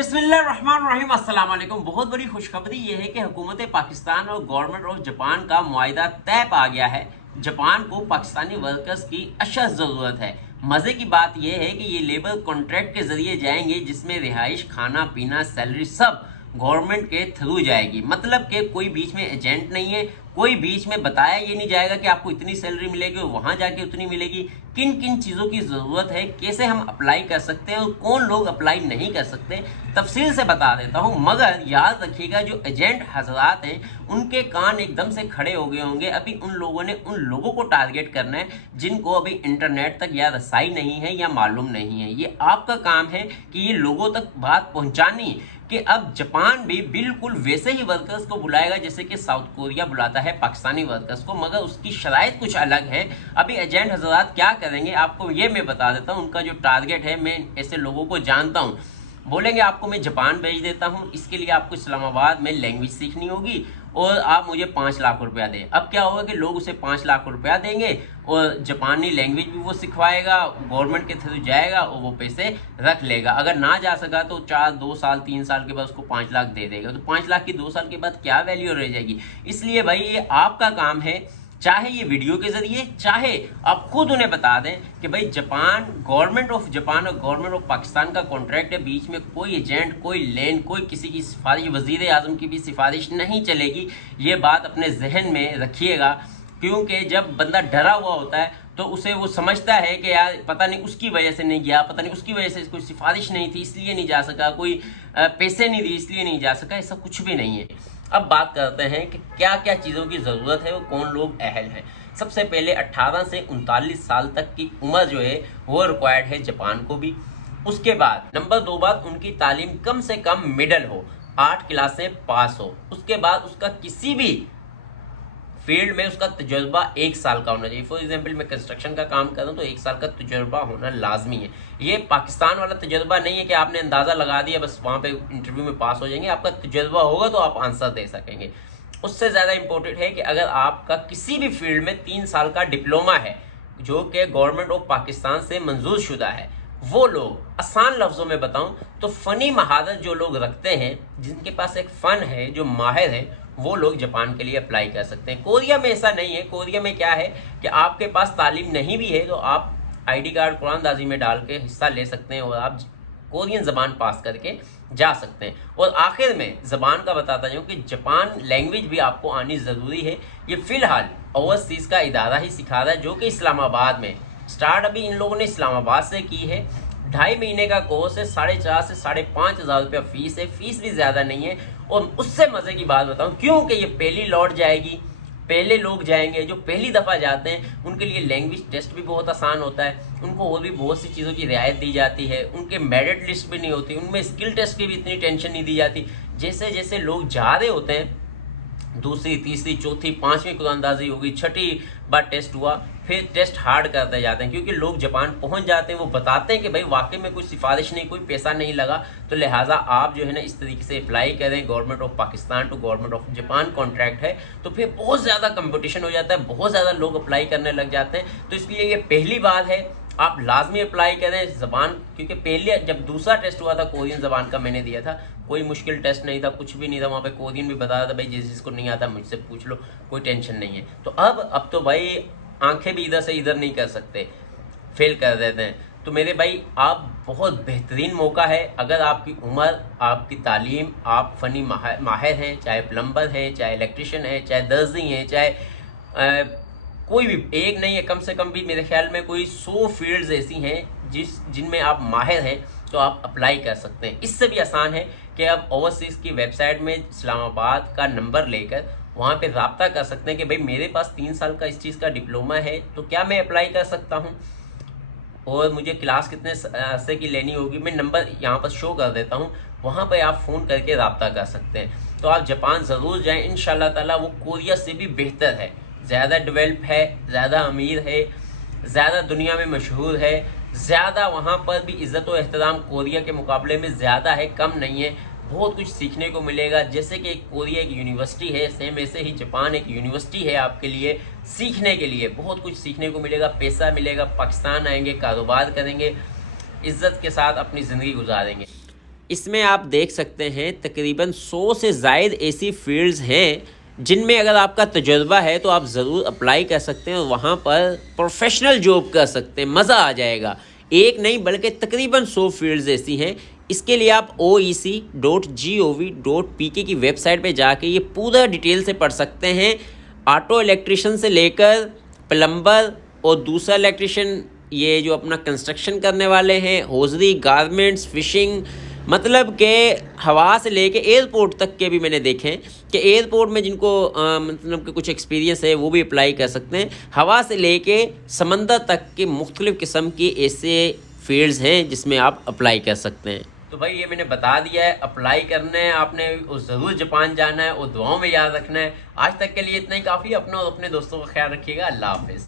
बिस्मिल्लाहिर्रहमानिर्रहीम, अस्सलाम वालेकुम। बहुत बड़ी खुशखबरी ये है कि हुकूमत पाकिस्तान और गवर्नमेंट ऑफ जापान का मुआहिदा तय पा गया है। जापान को पाकिस्तानी वर्कर्स की अशद ज़रूरत है। मज़े की बात यह है कि ये लेबर कॉन्ट्रैक्ट के ज़रिए जाएंगे, जिसमें रिहाइश, खाना पीना, सैलरी सब गवर्नमेंट के थ्रू जाएगी। मतलब कि कोई बीच में एजेंट नहीं है, कोई बीच में बताया ये नहीं जाएगा कि आपको इतनी सैलरी मिलेगी, वहां जाके उतनी मिलेगी। किन किन चीज़ों की ज़रूरत है, कैसे हम अप्लाई कर सकते हैं और कौन लोग अप्लाई नहीं कर सकते, तफसील से बता देता हूं। मगर याद रखिएगा, जो एजेंट हजरात हैं उनके कान एकदम से खड़े हो गए होंगे। अभी उन लोगों ने उन लोगों को टारगेट करना है जिनको अभी इंटरनेट तक या रसाई नहीं है या मालूम नहीं है। ये आपका काम है कि ये लोगों तक बात पहुंचानी कि अब जापान भी बिल्कुल वैसे ही वर्कर्स को बुलाएगा जैसे कि साउथ कोरिया बुलाता है पाकिस्तानी वर्कर्स को, मगर उसकी शराइत कुछ अलग है। अभी एजेंट हजरात क्या करेंगे आपको ये मैं बता देता हूँ। उनका जो टारगेट है, मैं ऐसे लोगों को जानता हूँ, बोलेंगे आपको मैं जापान भेज देता हूँ, इसके लिए आपको इस्लामाबाद में लैंग्वेज सीखनी होगी और आप मुझे 5 लाख रुपया दें। अब क्या होगा कि लोग उसे 5 लाख रुपया देंगे और जापानी लैंग्वेज भी वो सिखवाएगा, गवर्नमेंट के थ्रू जाएगा और वो पैसे रख लेगा। अगर ना जा सका तो 2 साल 3 साल के बाद उसको 5 लाख दे देगा। तो 5 लाख की 2 साल के बाद क्या वैल्यू रह जाएगी। इसलिए भाई ये आपका काम है, चाहे ये वीडियो के जरिए, चाहे आप खुद उन्हें बता दें कि भाई जापान, गवर्नमेंट ऑफ जापान और गवर्नमेंट ऑफ पाकिस्तान का कॉन्ट्रैक्ट है, बीच में कोई एजेंट, कोई लेन, कोई किसी की सिफारिश, वजीर आजम की भी सिफारिश नहीं चलेगी। ये बात अपने जहन में रखिएगा, क्योंकि जब बंदा डरा हुआ होता है तो उसे वो समझता है कि यार पता नहीं उसकी वजह से नहीं गया, पता नहीं उसकी वजह से कोई सिफारिश नहीं थी इसलिए नहीं जा सका, कोई पैसे नहीं दिए इसलिए नहीं जा सका। ऐसा कुछ भी नहीं है। अब बात करते हैं कि क्या क्या चीज़ों की ज़रूरत है और कौन लोग अहल हैं। सबसे पहले 18 से 39 साल तक की उम्र जो है वो रिक्वायर्ड है जापान को भी। उसके बाद नंबर 2 बात, उनकी तालीम कम से कम मिडल हो, 8 क्लासें पास हो। उसके बाद उसका किसी भी फील्ड में उसका तजुर्बा 1 साल का होना चाहिए। फॉर एग्जाम्पल मैं कंस्ट्रक्शन का काम कर रहा हूँ तो 1 साल का तजुर्बा होना लाजमी है। ये पाकिस्तान वाला तजुर्बा नहीं है कि आपने अंदाज़ा लगा दिया बस वहाँ पे इंटरव्यू में पास हो जाएंगे। आपका तजुर्बा होगा तो आप आंसर दे सकेंगे। उससे ज़्यादा इंपॉर्टेंट है कि अगर आपका किसी भी फील्ड में 3 साल का डिप्लोमा है जो कि गवर्नमेंट ऑफ पाकिस्तान से मंजूर शुदा है, वो लोग, आसान लफ्ज़ों में बताऊं तो फ़नी महारत जो लोग रखते हैं, जिनके पास एक फ़न है, जो माहिर है, वो लोग जापान के लिए अप्लाई कर सकते हैं। कोरिया में ऐसा नहीं है। कोरिया में क्या है कि आपके पास तालीम नहीं भी है तो आप आईडी कार्ड कुरानदाजी में डाल के हिस्सा ले सकते हैं और आप कोरियन ज़बान पास करके जा सकते हैं। और आखिर में ज़बान का बताता जाऊँ कि जापान लैंग्वेज भी आपको आनी ज़रूरी है। ये फ़िलहाल ओवरसीज़ का इदारा ही सिखा रहा है जो कि इस्लामाबाद में स्टार्ट अभी इन लोगों ने इस्लामाबाद से की है। 2.5 महीने का कोर्स है, 4,500 से 5,500 रुपया फीस है। फीस भी ज़्यादा नहीं है। और उससे मज़े की बात बताऊं, क्योंकि ये पहली लौट जाएगी, पहले लोग जाएंगे जो पहली दफ़ा जाते हैं, उनके लिए लैंग्वेज टेस्ट भी बहुत आसान होता है। उनको और भी बहुत सी चीज़ों की रियायत दी जाती है। उनके मेरिट लिस्ट भी नहीं होती, उनमें स्किल टेस्ट की भी इतनी टेंशन नहीं दी जाती। जैसे जैसे लोग जा रहे होते हैं, दूसरी, तीसरी, चौथी, 5वीं कुरानदाजी होगी, 6ठी बार टेस्ट हुआ, फिर टेस्ट हार्ड करते जाते हैं। क्योंकि लोग जापान पहुंच जाते हैं, वो बताते हैं कि भाई वाकई में कोई सिफारिश नहीं, कोई पैसा नहीं लगा। तो लिहाजा आप जो है ना इस तरीके से अप्लाई करें। Government of Pakistan to government of Japan contract है तो फिर बहुत ज़्यादा कंपटीशन हो जाता है, बहुत ज़्यादा लोग अप्लाई करने लग जाते हैं। तो इसलिए ये पहली बात है, आप लाजमी अप्लाई करें ज़बान। क्योंकि पहले जब दूसरा टेस्ट हुआ था कोरियन ज़बान का, मैंने दिया था, कोई मुश्किल टेस्ट नहीं था, कुछ भी नहीं था। वहाँ पे कोरियन भी बताया था भाई जिसको नहीं आता मुझसे पूछ लो, कोई टेंशन नहीं है। तो अब तो भाई आंखें भी इधर से इधर नहीं कर सकते, फेल कर देते हैं। तो मेरे भाई आप बहुत बेहतरीन मौका है। अगर आपकी उम्र, आपकी तालीम, आप फ़नी माहिर हैं, चाहे प्लम्बर है, चाहे इलेक्ट्रिशियन है, चाहे दर्जी हैं, चाहे कोई भी, एक नहीं है, कम से कम भी मेरे ख्याल में कोई 100 फील्ड्स ऐसी हैं जिनमें आप माहिर हैं, तो आप अप्लाई कर सकते हैं। इससे भी आसान है कि आप ओवरसीज़ की वेबसाइट में इस्लामाबाद का नंबर लेकर वहाँ पे रब्ता कर सकते हैं कि भाई मेरे पास 3 साल का इस चीज़ का डिप्लोमा है, तो क्या मैं अप्लाई कर सकता हूँ और मुझे क्लास कितने से की लेनी होगी। मैं नंबर यहाँ पर शो कर देता हूँ, वहाँ पर आप फ़ोन करके रब्ता कर सकते हैं। तो आप जापान ज़रूर जाएँ, इंशाल्लाह ताला। वो कोरिया से भी बेहतर है, ज़्यादा डेवलप है, ज़्यादा अमीर है, ज़्यादा दुनिया में मशहूर है, ज़्यादा वहाँ पर भी इज़्ज़त और एहतराम कोरिया के मुकाबले में ज़्यादा है, कम नहीं है। बहुत कुछ सीखने को मिलेगा। जैसे कि कोरिया एक यूनिवर्सिटी है, सेम ऐसे ही जापान एक यूनिवर्सिटी है आपके लिए सीखने के लिए। बहुत कुछ सीखने को मिलेगा, पैसा मिलेगा, पाकिस्तान आएंगे, कारोबार करेंगे, इज़्ज़त के साथ अपनी ज़िंदगी गुजारेंगे। इसमें आप देख सकते हैं तकरीबन 100 से ज़ायद ऐसी फील्ड्स हैं जिनमें अगर आपका तजुर्बा है तो आप ज़रूर अप्लाई कर सकते हैं और वहाँ पर प्रोफेशनल जॉब कर सकते हैं, मज़ा आ जाएगा। एक नहीं बल्कि तकरीबन 100 फील्ड्स ऐसी हैं। इसके लिए आप oec.gov.pk की वेबसाइट पे जाके ये पूरा डिटेल से पढ़ सकते हैं। ऑटो इलेक्ट्रिशियन से लेकर प्लम्बर और दूसरा इलेक्ट्रिशियन, ये जो अपना कंस्ट्रक्शन करने वाले हैं, होजरी, गारमेंट्स, फिशिंग, मतलब के हवा से लेके एयरपोर्ट तक के भी मैंने देखे हैं कि एयरपोर्ट में जिनको मतलब कि कुछ एक्सपीरियंस है वो भी अप्लाई कर सकते हैं। हवा से लेके समंदर तक के मुख्तलिफ़ किस्म के ऐसे फील्ड्स हैं जिसमें आप अप्लाई कर सकते हैं। तो भाई ये मैंने बता दिया है, अप्लाई करना है आपने और ज़रूर जापान जाना है और दुआओं में याद रखना है। आज तक के लिए इतना ही काफ़ी। अपना और अपने दोस्तों का ख्याल रखिएगा। अल्लाह हाफिज़।